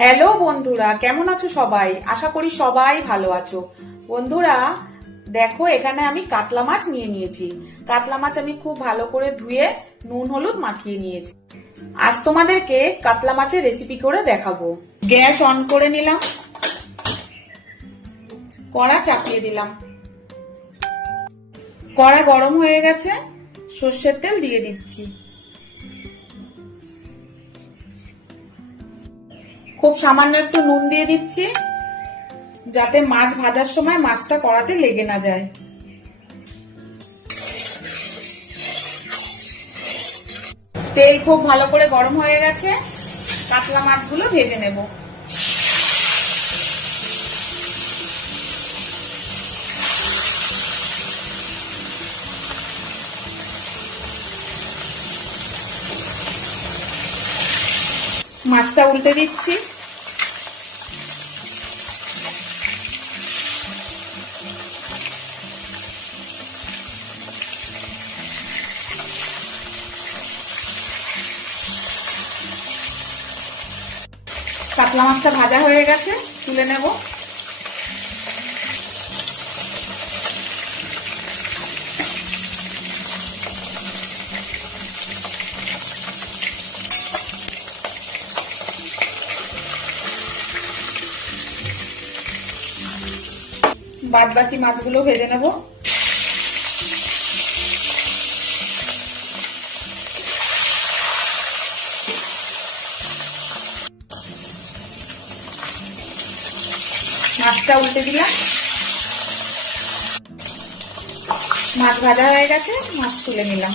Hello বন্ধুরা, কেমন আছো সবাই? আশা করি সবাই ভালো আছো। বন্ধুরা দেখো, এখানে আমি কাতলা মাছ নিয়ে নিয়েছি। কাতলা মাছ আমি খুব ভালো করে ধুয়ে নুন হলুদ মাখিয়ে নিয়েছি। আজ তোমাদেরকে কাতলা মাছের রেসিপি করে দেখাবো। গ্যাস অন করে নিলাম, কড়া চাপিয়ে দিলাম। কড়া গরম হয়ে গেছে, সর্ষের তেল দিয়ে দিচ্ছি। খুব সামান্য একটু নুন দিয়ে দিচ্ছি, যাতে মাছ ভাজার সময় মাছটা কড়াতে লেগে না যায়। তেল খুব ভালো করে গরম হয়ে গেছে, কাতলা মাছগুলো ভেজে নেব। মাছটা উল্টে দিচ্ছি। কাতলা মাছটা ভাজা হয়ে গেছে, তুলে নেব। বাদ বাকি মাছগুলো ভেজে নেব। মাছটা উল্টে দিলাম। মাছ ভাজা হয়ে গেছে, মাছ তুলে নিলাম।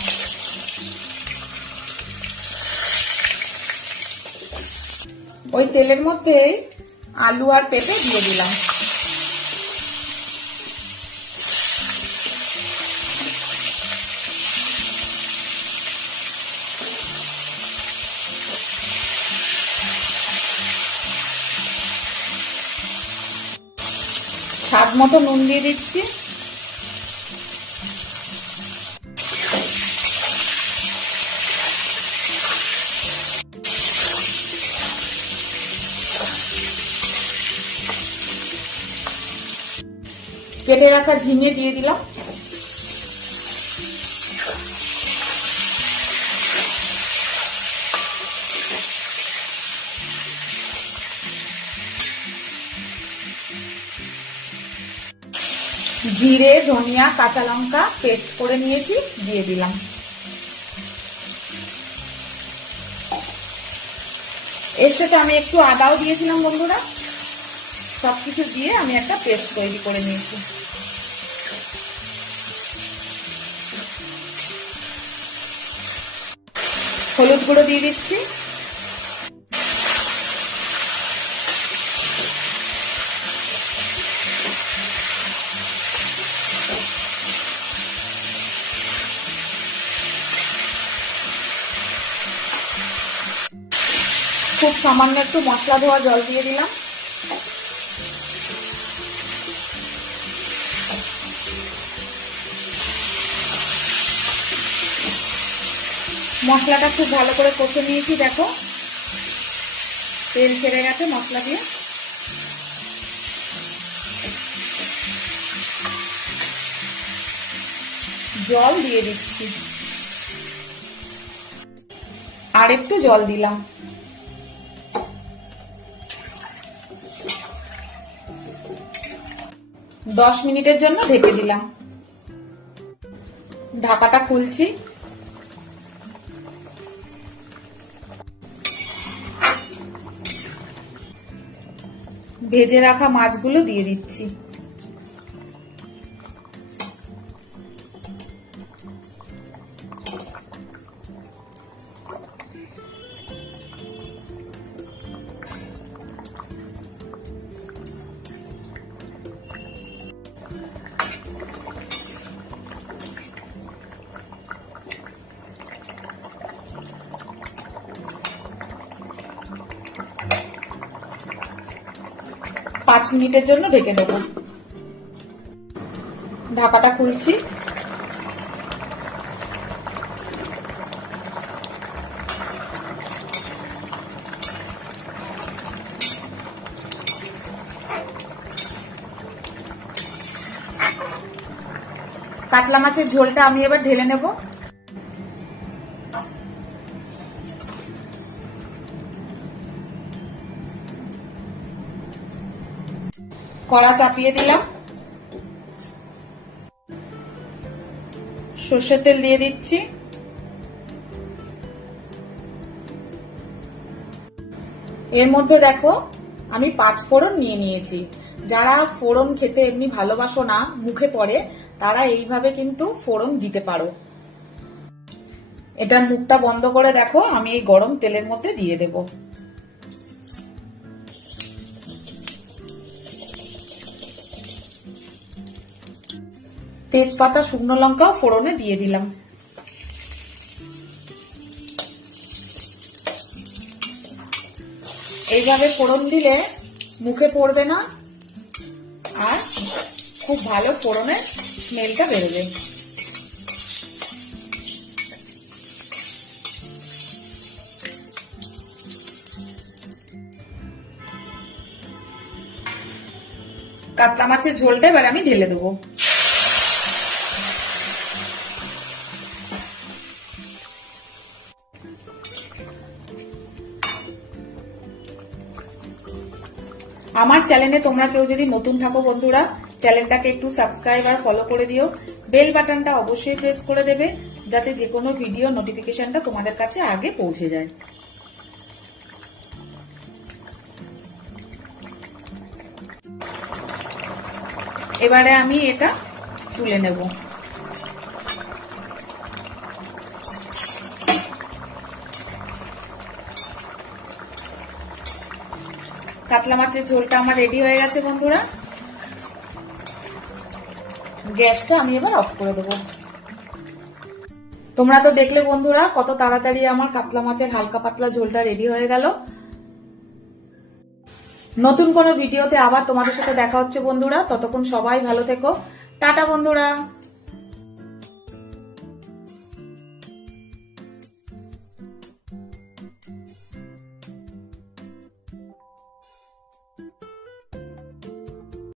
ওই তেলের মধ্যে আলু আর পেঁপে দিয়ে দিলাম। স্বাদ মতো নুন দিয়ে দিচ্ছি। কেটে রাখা ঝিঙে দিয়ে দিলাম। জিরে, ধনিয়া, কাঁচা লঙ্কা পেস্ট করে নিয়েছি, দিয়ে দিলাম। এর সাথে আমি একটু আদাও দিয়েছিলাম বন্ধুরা। সবকিছু দিয়ে আমি একটা পেস্ট তৈরি করে নিয়েছি। হলুদ গুঁড়ো দিয়ে দিচ্ছি। খুব সামান্য একটু মশলা ধোয়া জল দিয়ে দিলাম। মশলাটা খুব ভালো করে কষে নিয়েছি। দেখো, তেল ছেড়ে গেছে মশলা দিয়ে। জল দিয়ে দিচ্ছি, আর একটু জল দিলাম। দশ মিনিটের জন্য ঢেকে দিলাম। ঢাকাটা খুলছি। ভেজে রাখা মাছগুলো দিয়ে দিচ্ছি। পাঁচ মিনিটের জন্য ঢেকে দেব। ঢাকাটা খুলছি। কাতলা মাছের ঝোলটা আমি এবার ঢেলে নেব। কড়া চাপিয়ে দিলাম, সর্ষের তেল দিয়ে দিচ্ছি। এর মধ্যে দেখো আমি 5 ফোড়ন নিয়ে নিয়েছি। যারা ফোড়ন খেতে এমনি ভালোবাসো না, মুখে পড়ে, তারা এইভাবে কিন্তু ফোড়ন দিতে পারো। এটার মুখটা বন্ধ করে দেখো আমি এই গরম তেলের মধ্যে দিয়ে দেব। তেজপাতা, শুকনো লঙ্কা ফোড়নে দিয়ে দিলাম। এইভাবে ফোড়ন দিলে মুখে পড়বে না আর খুব ভালো ফোড়নের স্মেলটা বেরোবে। কাতলা মাছের ঝোলটা এবার আমি ঢেলে দেবো। আমার চ্যানেলে তোমরা কেউ যদি নতুন থাকো বন্ধুরা, চ্যানেলটাকে একটু সাবস্ক্রাইব আর ফলো করে দিও। বেল বাটনটা অবশ্যই প্রেস করে দেবে যাতে যে কোনো ভিডিও নোটিফিকেশনটা তোমাদের কাছে আগে পৌঁছে যায়। এবারে আমি এটা তুলে নেব। কাতলা মাছের ঝোলটা আমার রেডি হয়ে গেছে বন্ধুরা। গ্যাসটা আমি এবার অফ করে দেবো। তোমরা তো দেখলে বন্ধুরা কত তাড়াতাড়ি আমার কাতলা মাছের হালকা পাতলা ঝোলটা রেডি হয়ে গেল। নতুন কোনো ভিডিওতে আবার তোমাদের সাথে দেখা হচ্ছে বন্ধুরা। ততক্ষণ সবাই ভালো থেকো। টাটা বন্ধুরা।